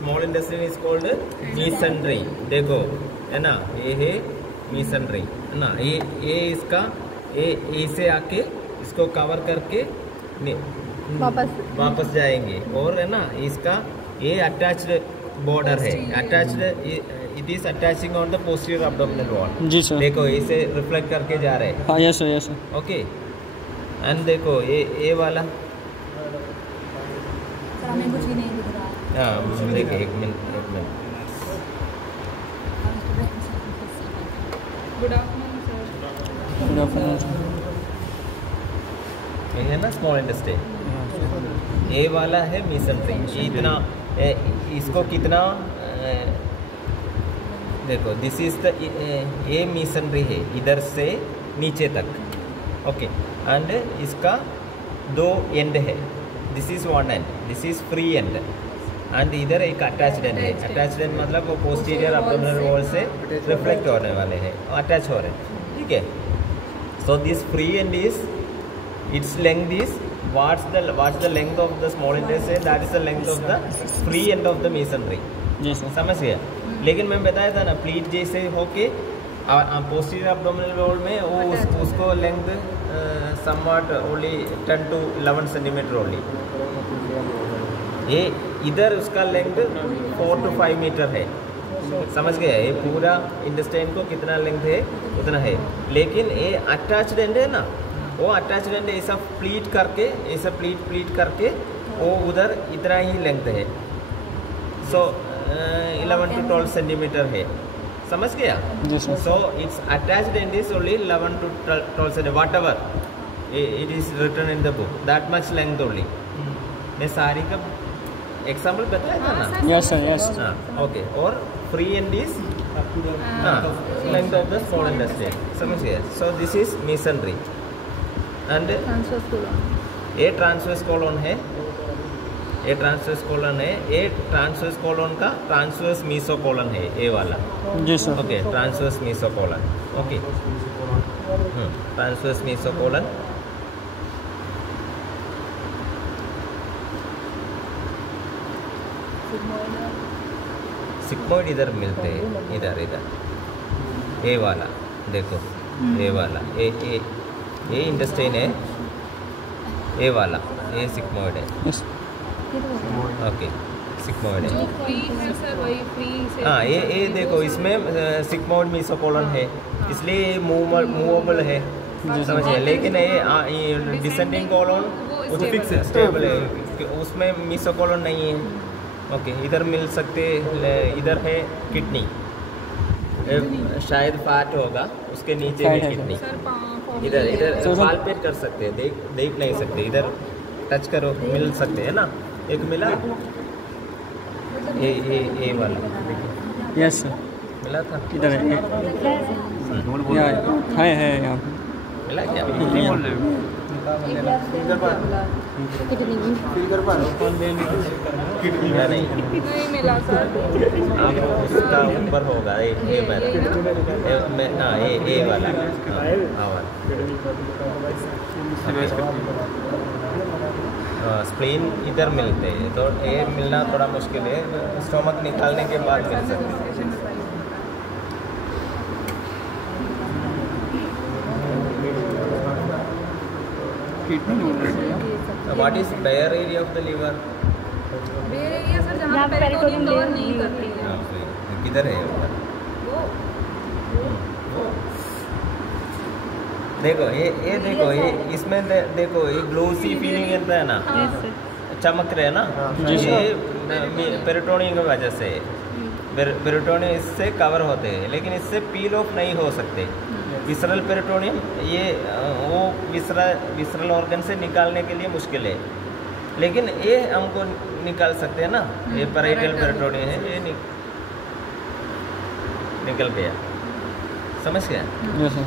Small intestine is called mesentery. देखो है ना, ये है मीसेंट्री है ना, ये इसका ये इसे आके इसको कवर करके वापस जाएंगे। और है ना इसका ये अटैच्ड बॉर्डर है, attached, it is attaching on the posterior abdominal wall. जी सर। देखो इसे रिफ्लेक्ट करके जा रहे हैं। हाँ yes sir, yes sir. Okay, and देखो ये वाला हमें कुछ ही नहीं दिख रहा। हाँ देखिए, एक minute. Good afternoon sir. Good afternoon sir. ये है ना स्मॉल इंटेस्टाइन, ये वाला है मीसेंट्री। ये इतना इसको कितना देखो, दिस इज द ये मीसेंट्री है इधर से नीचे तक। ओके, एंड इसका दो एंड है, this is one and, this is free and, and इधर एक अटैच्ड एंड है। अटैच्ड एंड मतलब वो पोस्टीरियर एब्डोमिनल वॉल से रिफ्लेक्ट होने वाले हैं, अटैच हो रहे हैं। ठीक है, so this free end is its length is what's the length of the small intestine, that is the length of the free end of the mesentery। जी सर, समझ गया। लेकिन मैं बताया था ना, प्लीट जैसे होके पोस्टीरियर एब्डोमिनल वॉल में वो उसको length somewhat only 10 to 11 centimetre only. ये इधर उसका लेंथ 4 to 5 मीटर है। समझ गया, ये पूरा इंटेस्टाइन को कितना लेंथ है उतना है। लेकिन ये अटैच्ड एंड है ना, वो अटैच्ड एंड ऐसा प्लीट करके, ऐसा प्लीट करके वो उधर इतना ही लेंथ है। सो 11 to 12 सेंटीमीटर है। समझ गया। So it's attached end is only 11 to 12 centimetre, whatever it is written in the book, that much length only. मैं सारी का एग्जाम्पल बताया था ना। Yes sir, yes. हाँ ओके, और free end is length of the small intestine. समझ गया। So this is mesentery and ये ट्रांसवर्स कॉलोन है, ये ट्रांसवर्स कॉलोन है, ये ट्रांसवर्स कॉलोन का ट्रांसवर्स मीसोकोलन है ये वाला। जी sir. Okay, transverse mesocolon. Okay, transverse mesocolon. Sigmoid इधर मिलते हैं, इधर ये वाला देखो, ये वाला ये इंटेस्टाइन है, ये वाला ये सिग्मोइड है। ओके, सिग्मोइड है। हाँ, ये देखो इसमें सिग्मोइड मीसोकोलन है, इसलिए ये मूवेबल है। समझिए। लेकिन ये डिसेंडिंग कॉलोन वो फिक्स स्टेबल है, उसमें मीसोकोलन नहीं है। ओके, इधर मिल सकते, इधर है किडनी, शायद फैट होगा, उसके नीचे है किडनी। इधर पालपेट कर सकते हैं, देख नहीं सकते, इधर टच करो, मिल सकते हैं ना। एक मिला, ये वाला यस सर, मिला था, इधर है यहाँ मिला क्या? नहीं मिला सर। आपको उसका ऊपर होगा, ये वाला, हाँ ये वाला, स्प्लीन इधर मिलते हैं, तो ये मिलना थोड़ा मुश्किल है, स्टोमक निकालने के बाद मिल सकते हैं। What is bare area of the liver? bare area sir जहाँ पेरिटोनियम कवर नहीं करती है। किधर है वो? देखो ये देखो, ये इसमें देखो ये ग्लोसी फीलिंग रहता है ना, चमक रहे है ना, ये पेरिटोनियम की वजह से। पेरिटोनियम इससे कवर होते हैं, लेकिन इससे पील ऑफ नहीं हो सकते। विसरल पेरिटोनियम ये वो विसरल ऑर्गन से निकालने के लिए मुश्किल है, लेकिन ये हमको निकाल सकते हैं ना। ये पैराइटल पेरिटोनियम है, ये निकल गया। समझ गया? Yes sir.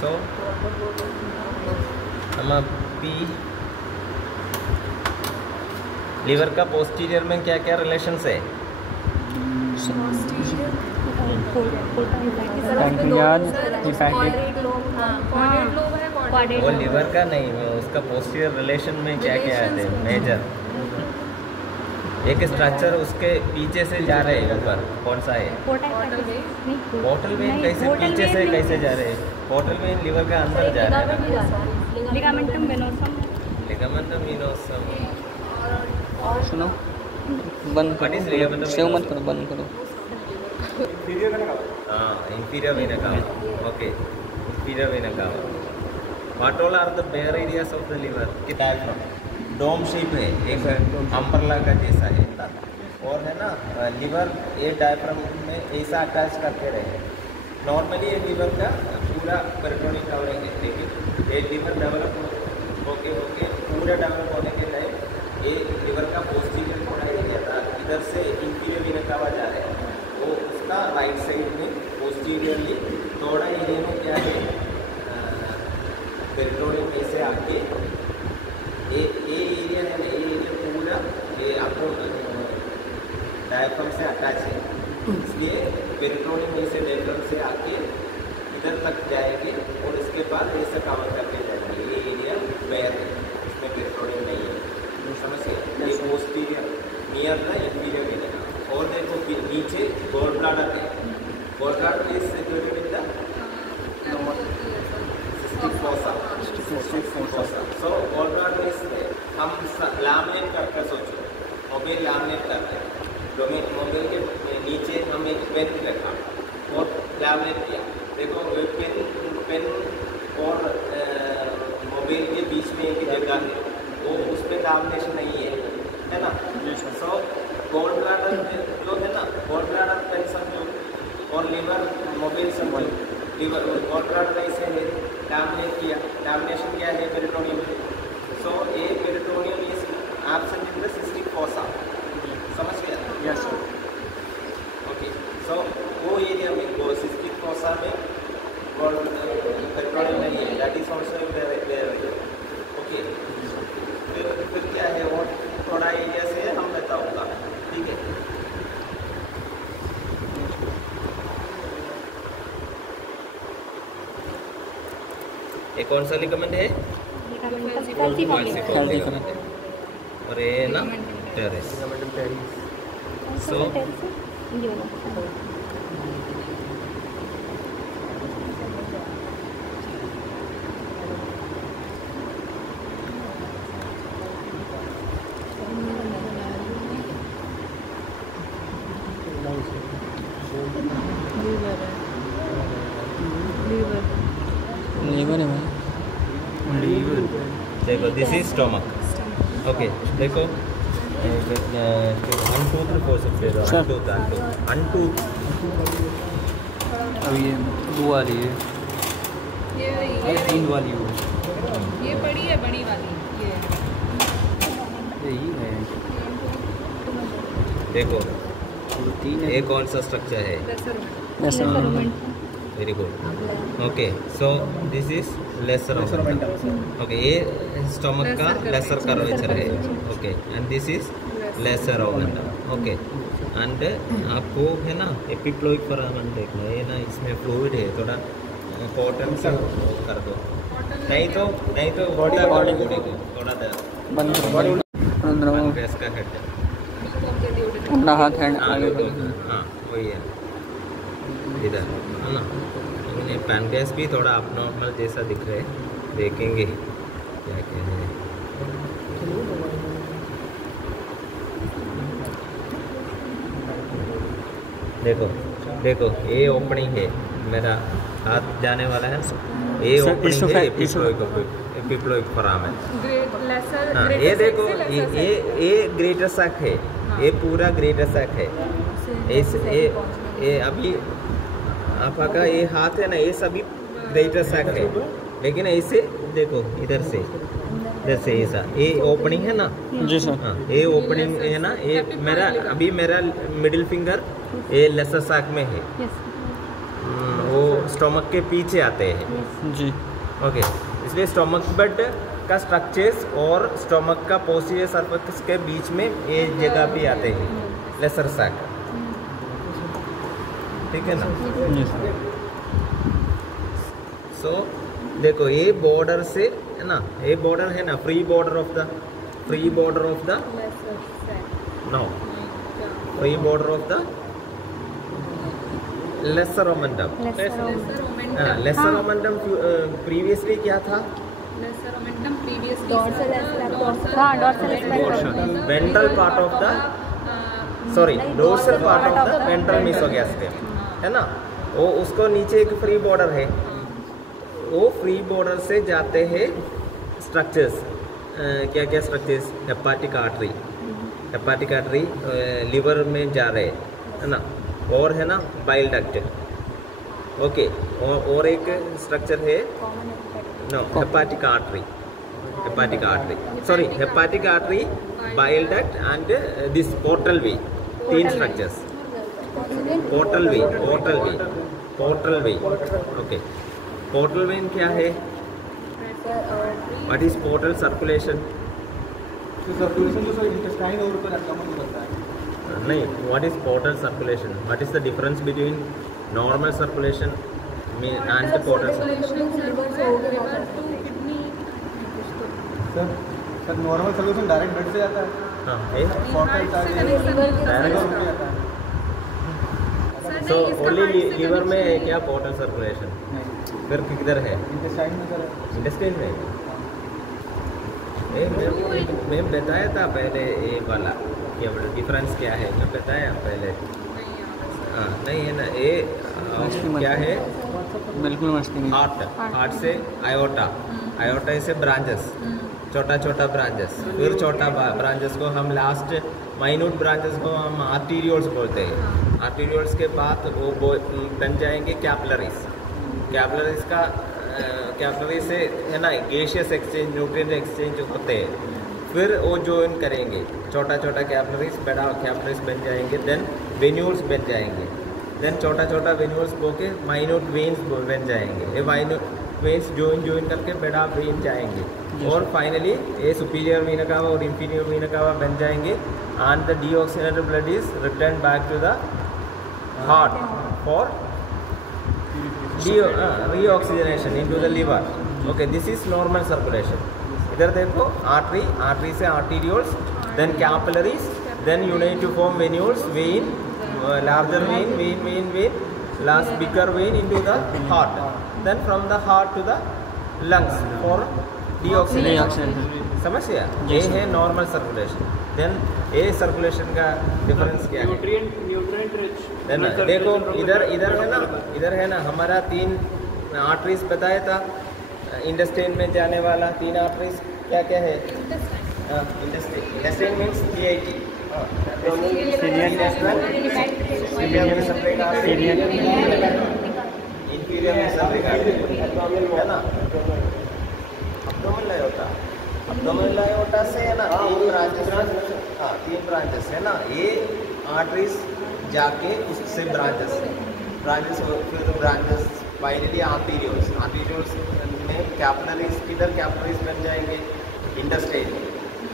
सो हम पी लीवर का पोस्टीरियर में क्या क्या रिलेशंस है? वो लीवर का नहीं, उसका पोस्टीरियर रिलेशन में क्या क्या आते हैं मेजर? एक स्ट्रक्चर उसके पीछे से जा रहे हैं ऊपर, कौन सा है? Portal vein. पोर्टल वेन कैसे पीछे से कैसे जा रहे हैं? पोर्टल वेन लिवर के अंदर जा रहे हैं। लिगामेंटम वेनोसम। लिगामेंटम वेनोसम। सुनो, बंद What is करो, ligamentum सेव मत venosum? करो, बंद करो। Inferior vena cava. Okay. Inferior vena cava. What all are the bare areas of the liver? Diaphragm. Dome shape है, एक अम्ब्रेला का जैसा है और है ना लिवर ये डायफ्राम में ऐसा अटैच करके रहे। नॉर्मली ये लिवर का पूरा पेरिटोनियम कवरिंग है, लेकिन ये लिवर डेवलप होके पूरा डेवलप होने के लिए ये लिवर का पोस्टीरियर थोड़ा एरिया था, इधर से इंफीरियर वेना कावा जा रहा है, वो उसका राइट साइड में पोस्टीरियरली थोड़ा एरिया में क्या है पेरिटोनियम में से आके ये एरिया है ना, ये एरिया पूरा ये आपको डायफ्राम से अटैच है, इसलिए पेरिटोनियम में से डायफ्राम से आके इधर तक जाएंगे और इसके बाद ऐसे कवर करके जाएंगे। ये एरिया बेयर है, इसमें पेरिटोनियम नहीं है, समझिए। ये posterior near the inferior vena. और देखो फिर नीचे गॉल ब्लैडर है, gall bladder is situated in the cystic fossa. So gall bladder is हम लैमिनेट करके सोचो, मोबाइल लैमिनेट करते हैं, मोबाइल के नीचे हम एक पेन रखा और लैमिनेट किया। देखो पेन और मोबाइल के बीच में एक जगह है, वो उसमें लैमिनेशन नहीं है ना। सो गॉल ब्लैडर जो है ना, गॉल ब्लैडर पेन समझो और लिवर मोबाइल समझो। लिवर गॉल ब्लैडर कैसे है, लैमिनेट किया, लैमिनेशन क्या है पेरिटोनियम। सो ये peritoneum is absent in the cystic fossa, समझ गया? Yes sir. ओके, सो वो एरिया में वो सिस्टिक फोसा में पेरिटोनियम नहीं है, that is also there. Okay, फिर क्या है और थोड़ा एरिया से हम बताऊंगा, ठीक है? ये कौन सा लिगामेंट है? और ये ना टेरेस। सो लीवर है भाई। देखो दिस इज स्टमक। ओके देखो 1 2 3 4 सकते हो, सर। 1 2 अब ये वो वाली है, ये तीन वाली वो ये बड़ी है, बड़ी वाली ये यही है। देखो वो तीन है। ये कौन सा स्ट्रक्चर है? Yes sir. Very good. Okay, so this is lesser okay, ये स्टमक का लेसर कर्वेचर है। Okay, and this is lesser omentum. Okay, and आपको है ना एपिप्लोइक फोरामेन देखना है ना, इसमें फ्लूइड है, थोड़ा कॉटन से कर दो, नहीं तो बॉडी थोड़ा दे बंद करो। प्रेस का हेड अपना हाथ हैंड हाँ आगे हाँ वही है इधर है ना। लेकिन ये पैनक्रियास भी थोड़ा abnormal जैसा दिख रहा है, देखेंगे क्या क्या है। देखो ये ओपनिंग है, मेरा हाथ जाने वाला है, ये सर, ओपनिंग है इसको- एपिप्लोइक फोरामेन। ग्रेट लेसर हाँ ये देखो ये ग्रेटर सैक है, ये पूरा ग्रेटर सैक है। ये अभी आपका ये हाथ है ना, ये सभी ग्रेटर सैक है, लेकिन ऐसे देखो इधर से ऐसा ये ओपनिंग है ना। जी सर। हाँ ये ओपनिंग है ना, ये मेरा मिडिल फिंगर ये लेसर सैक में है, वो स्टोमक के पीछे आते हैं। जी ओके, इसलिए स्टोमक बेड का स्ट्रक्चर्स और स्टोमक का पोस्टीरियर सरफेस के बीच में ये जगह भी आते हैं, लेसर सैक, ठीक है ना। जी सर। सो देखो ये बॉर्डर से है ना, ये बॉर्डर है ना, free border of the no free border of the lesser omentum. Lesser omentum previously क्या था? Ventral part of the dorsal part of the ventral mesogastrium है ना, वो उसको नीचे एक फ्री बॉर्डर है, वो फ्री बॉर्डर से जाते हैं स्ट्रक्चर्स, क्या क्या स्ट्रक्चर्स? हेपाटिक आर्टरी लिवर में जा रहे है ना, और है ना बाइल डक्ट, ओके, और एक स्ट्रक्चर है no hepatic artery, bile duct and this portal vein, 3 structures. Portal vein, okay. Portal vein क्या है? What is portal circulation? Circulation जो सर इंटेस्टाइन और ऊपर अटैक करता है। नहीं, what is portal circulation? What is the difference between normal circulation and the portal circulation? Sir normal circulation direct blood से जाता है। सो ओनली लीवर में क्या पोर्टल सर्कुलेशन? फिर किधर है? इंटेस्टाइन में। मैं बताया था पहले ये वाला क्या डिफरेंस क्या है, मैं बताया पहले। हाँ नहीं है ना, ये क्या है? बिल्कुल मस्ती नहीं। हार्ट से आयोटा से ब्रांचेस, छोटा ब्रांचेस, फिर छोटा ब्रांचेस को हम लास्ट माइन्यूट ब्रांचेस को हम आर्टीरियोल्स बोलते हैं। आर्टीरियोल्स के बाद वो बन जाएंगे कैपिलरीज का कैपिलरी से है ना गैसियस एक्सचेंज, न्यूट्रिएंट एक्सचेंज होते हैं, फिर वो ज्वाइन करेंगे, छोटा कैपिलरीज, बड़ा कैपिलरीज बन जाएंगे, देन वेन्यूल्स बन जाएंगे, देन छोटा वेन्यूल्स होके माइन्यूट वेन्स बन जाएंगे, ये माइन्यूट वेन्स ज्वाइन करके बड़ा वेन जाएंगे, और फाइनली ये सुपीरियर वीना कावा और इंफीरियर वीना कावा बन जाएंगे, and the deoxygenated blood is return back to the heart for reoxygenation into the liver. Okay, this is normal circulation. इधर देखो आर्टरी से arterioles, then capillaries, then unite to form venules, vein, larger vein, last bigger vein into the heart, then from the heart to the lungs for deoxygenation. समझ गया? ये है normal circulation. Then ये circulation का difference क्या है? Nutrient rich है ना। देखो इधर है ना हमारा 3 आर्टरीज बताया था, इंटेस्टाइन में जाने वाला 3 आर्टरीज क्या है? इंटेस्टाइन मीन्स PIT, इंफीरियर है ना। अब्डोमिनल आयोटा से है ना 3 ब्रांचेस है ना, ये आर्टरीज जाके उससे ब्रांचेस फाइनली आर्टीरियोल्स में कैपिलरीज, किधर कैपिलरीज बन जाएंगे? Intestine,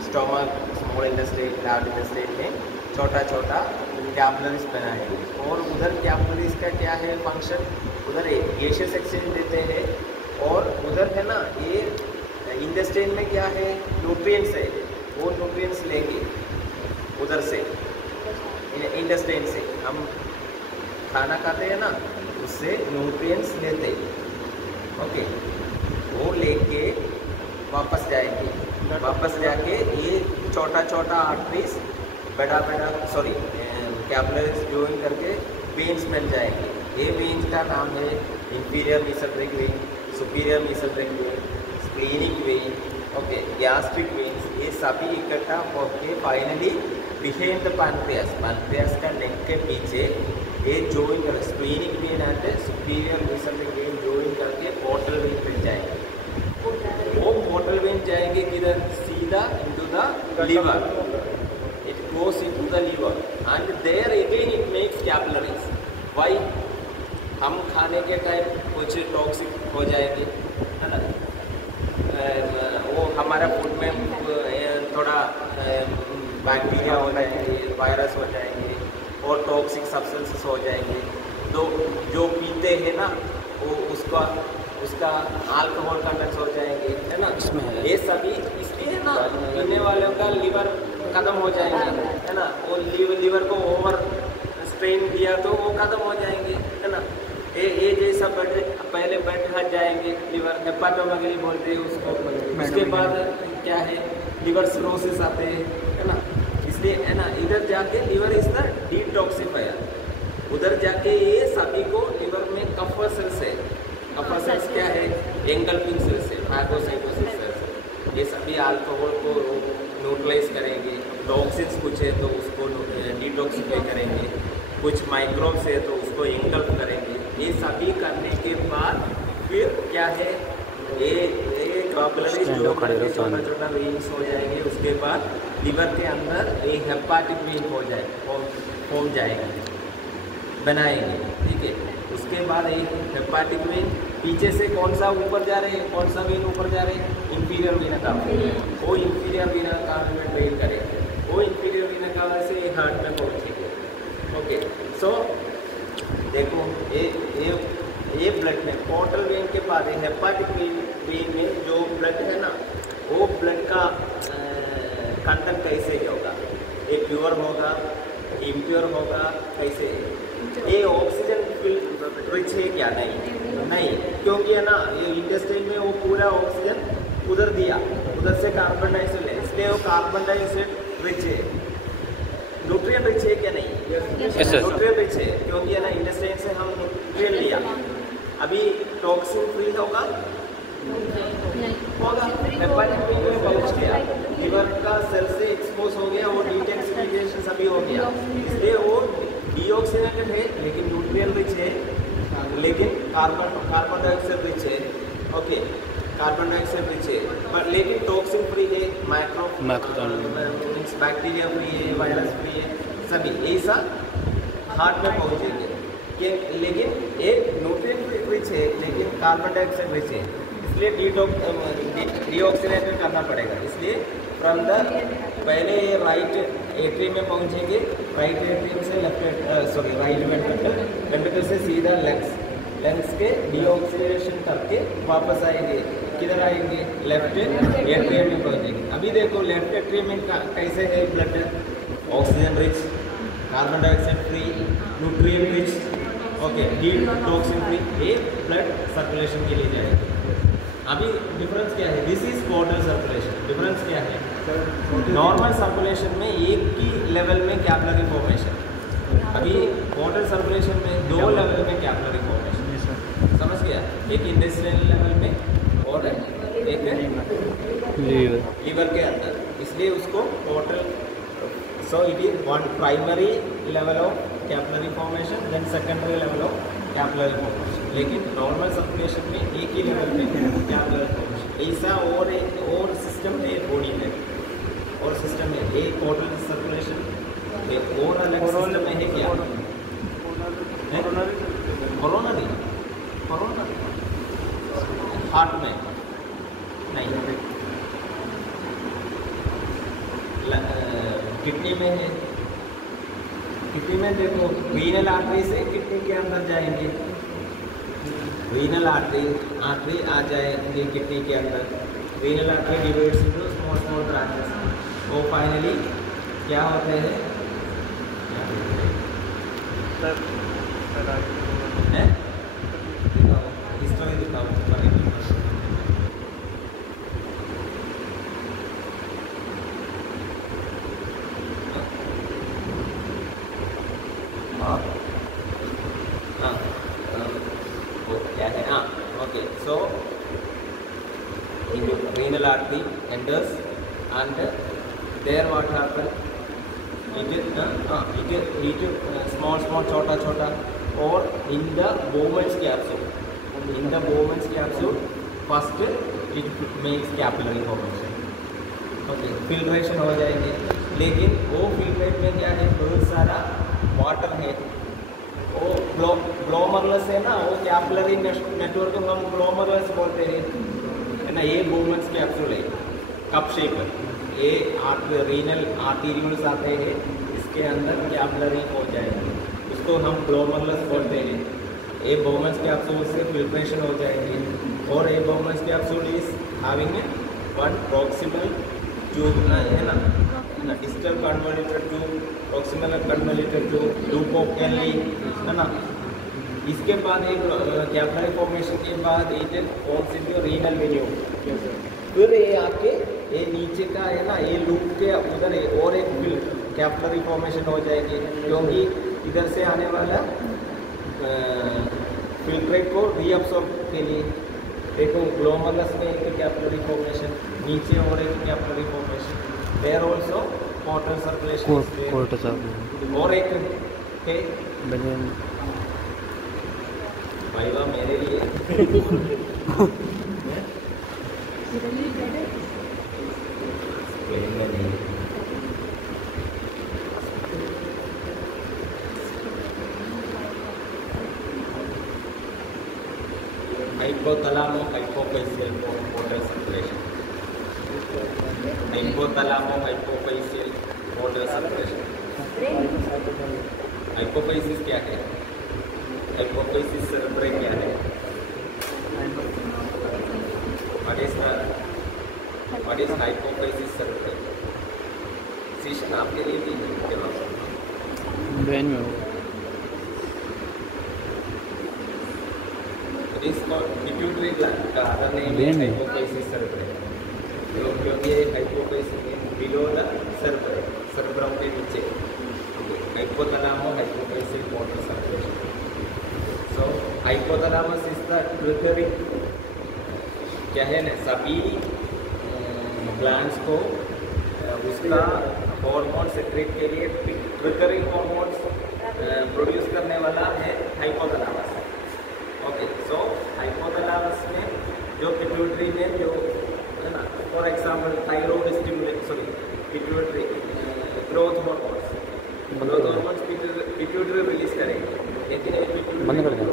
stomach, small intestine, large intestine में छोटा कैपिलरीज बनाएंगे, और उधर कैपिलरीज का क्या है फंक्शन? उधर गैसियस एक्सचेंज देते हैं, और उधर है ना ये इंटेस्टाइन में क्या है? न्यूट्रिएंट्स है, वो न्यूट्रिएंट्स लेंगे उधर से, इंटेस्टाइन से हम खाना खाते हैं ना, उससे न्यूट्रिएंट्स लेते, ओके, वो लेके वापस जाके ये छोटा आर्टरीज बड़ा कैपिलरीज ज्वाइन करके वेन्स बन जाएंगे। ये वेन्स का नाम है inferior mesenteric vein, superior mesenteric vein, splenic vein, okay, gastric veins, ये सभी इकट्ठा होके फाइनली बिहाइंड द पैनक्रियास का नेक के पीछे ये ज्वाइन कर splenic vein and superior mesenteric vein join करके पोर्टल वेन बन जाएंगे। वो पोर्टल वेन जाएंगे किधर? सीधा into the liver, it goes into the liver and there again it makes capillaries. Why? हम खाने के टाइम कुछ टॉक्सिक हो जाएंगे, है ना, वो हमारा फूड में थोड़ा बैक्टीरिया हो जाएंगे, वायरस हो जाएंगे, और टॉक्सिक सब्सटेंसेस हो जाएंगे, तो जो पीते हैं ना वो उसका अल्कोहल कंटेंट्स हो जाएंगे, है ना, इसमें ये सभी इसलिए ना पीने वालों का लिवर ख़त्म हो जाएंगे, है ना। वो लीवर को ओवर स्ट्रेन दिया तो वो ख़त्म हो जाएंगे, है ना। ये जैसा पहले बैठ हट जाएंगे, लीवर हेपाटोमेगली बोलते हैं उसको। उसके बाद क्या है, लीवर सिरोसिस आते हैं, है ना। इसलिए है ना, इधर जाके लीवर इज द डिटॉक्सिफायर, उधर जाके ये सभी को लीवर में कफर सेल्स है। कफर सेल्स क्या है, एंगल्फिंग सेल्स है, फाइब्रोसाइटोसिस सेल्स। ये सभी अल्कोहल को न्यूट्रलाइज करेंगे, टॉक्सिन्स कुछ है तो उसको डिटॉक्सिफाई करेंगे, कुछ माइक्रोब्स है तो उसको एंगल्फ करेंगे। ये सभी करने के बाद फिर क्या है, ये कैपिलरीज जो छोटा छोटा वेन्स हो जाएंगे। उसके बाद लीवर के अंदर ये हेपाटिक वेन हो जाएगा, बनाएंगे, ठीक है। उसके बाद एक हेपाटिक वेन पीछे से कौन सा ऊपर जा रहे हैं, कौन सा वेन ऊपर जा रहे हैं, इंफीरियर वीना कावा, वो इंफीरियर वीना कावा में ड्रेन करेंगे, वो इंफीरियर वीना कावा से हार्ट में पहुँचेंगे। ओके, सो देखो ये ब्लड में पोर्टल वेन के बाद हेपाटिक वेन में जो ब्लड है ना, वो ब्लड का कंटेंट कैसे होगा, ये प्योर होगा, इम्प्योर होगा, कैसे, ये ऑक्सीजन रिच है क्या, नहीं, क्योंकि है ना ये इंटेस्टाइन में वो पूरा ऑक्सीजन उधर दिया, उधर से कार्बन डाइऑक्साइड है, इसलिए वो कार्बन डाइऑक्साइड रिच है। न्यूट्रिएंट रिच है क्या, नहीं, न्यूट्रिएंट रिच है, क्योंकि है ना इंटेस्टाइन से हम न्यूट्रिएंट लिया। अभी टॉक्सिन फ्री होगा, हेपाटिक वेन में पहुंच गया, लीवर का सेल से एक्सपोज हो गया, वो डिटॉक्सिफिकेशन सभी हो गया, इसलिए वो डीऑक्सीनेटेड है लेकिन न्यूट्रिएंट रिच है, लेकिन कार्बन डाइऑक्साइड रिच है। ओके, कार्बन डाइऑक्साइड रिच है, बट लेकिन टॉक्सिन फ्री है, मीन्स बैक्टीरिया फ्री है, वायरस फ्री है, सभी ऐसा हार्ट में पहुँचेंगे। लेकिन एक न्यूट्रिएंट रिच है लेकिन कार्बन डाइऑक्साइड रिच है, इसलिए डीऑक्सीनेटेड करना पड़ेगा। इसलिए फ्रॉम द पहले ये राइट एट्रियम में पहुंचेंगे, राइट एट्रियम से राइट वेंट्रिकल से सीधा लंग्स के डीऑक्सीनेशन करके वापस आएंगे, किधर आएंगे, लेफ्ट एट्रियम में पहुंचेंगे। अभी देखो लेफ्ट एट्रियम में कैसे है blood, oxygen rich, carbon dioxide free, nutrient rich, okay, detoxin free, ये ब्लड सर्कुलेशन के लिए जाएगा। अभी डिफरेंस क्या है, this is portal circulation. Difference क्या है, नॉर्मल सर्कुलेशन में एक ही लेवल में कैपिलरी फॉर्मेशन, अभी पोर्टल सर्कुलेशन में दो लेवल में कैपिलरी फॉर्मेशन, समझ गया, एक इंडस्ट्रियल लेवल में और एक लीवर के अंदर, इसलिए उसको portal. So it is one primary level of capillary formation, then secondary level of capillary formation, लेकिन नॉर्मल सर्कुलेशन में एक ही लेवल में कैपिलरी फॉर्मेशन। ऐसा और सिस्टम है बॉडी में, और सिस्टम है एक पोर्टल सर्कुलेशन, एक और अलग सिस्टम है क्या, कोरोनरी हार्ट में नहीं, किडनी में है, किडनी में देखो रीनल आर्टरी से किडनी के अंदर जाएंगे, रीनल आर्टरी आ जाएंगे किडनी के अंदर, renal artery divides into small branches, वो फाइनली क्या होते हैं, हिस्टोरी दिखाओ। Okay, so renal artery enters and there what happen, it small chota or in the Bowman's capsule, first it makes capillary formation, okay, filtration हो जाएंगे, लेकिन वो filtrate में क्या है, बहुत सारा वाटर है, वो ग्लोमरुलस है ना, वो कैपिलरी नेटवर्क को हम ग्लोमरुलस बोलते हैं, है ना। ये बोमन्स कैप्सूल है, कप शेप, ये रीनल आर्टीरियोल्स आते हैं, इसके अंदर कैपिलरी हो जाएंगे, उसको हम ग्लोमरुलस बोलते हैं। ये बोमन्स कैप्सूल से फिल्ट्रेशन हो जाएंगे, और ये Bowman's capsule is having one proximal tube, है ना, digital convoluter to proximal convoluter to loop of Henle, है ना। इसके बाद एक कैपिलरी फॉर्मेशन के बाद ये फॉर्म्स इन रीनल वेन्यू। फिर ये आके ये नीचे का है ना, ये लूप के उधर और एक कैपिलरी फॉर्मेशन हो जाएगी, क्योंकि इधर से आने वाला फिल्ट्रेट को रीअब्सॉर्ब के लिए। देखो ग्लोमरलस में एक कैपिलरी फॉर्मेशन, नीचे और एक capillary formation, there also portal circulation और एक है भाई वाह मेरे लिए hypothalamo hypophysial portal circulation, hypothalamo hypophysial portal circulation. Hypophysis क्या है? हाइपोफिजिस सेरेब्रम क्या है? What is hypophysis cerebrum? शिष्ट आपके लिए भी ब्रेन में इस पिट्यूटरी ग्लैंड का अदर नेम है हाइपोफिजिस सेरेब्रम, क्योंकि हाइपोफिजिस बिलो द सेरेब्रम के नीचे। Hypothalamo hypophysial portal circulation. So hypothalamus is the triggering, क्या है ना, सभी ग्लैंड्स को उसका हार्मोन सेक्रेट के लिए ट्रिगरिंग हार्मोन्स प्रोड्यूस करने वाला है हाइपोथैलामस। ओके, सो हाइपोथैलामस में जो पिट्यूटरी में जो है ना, for example thyroid stimulate, sorry pituitary growth hormones pituitary release करेंगे, लेकिन ये पिट्यूटरी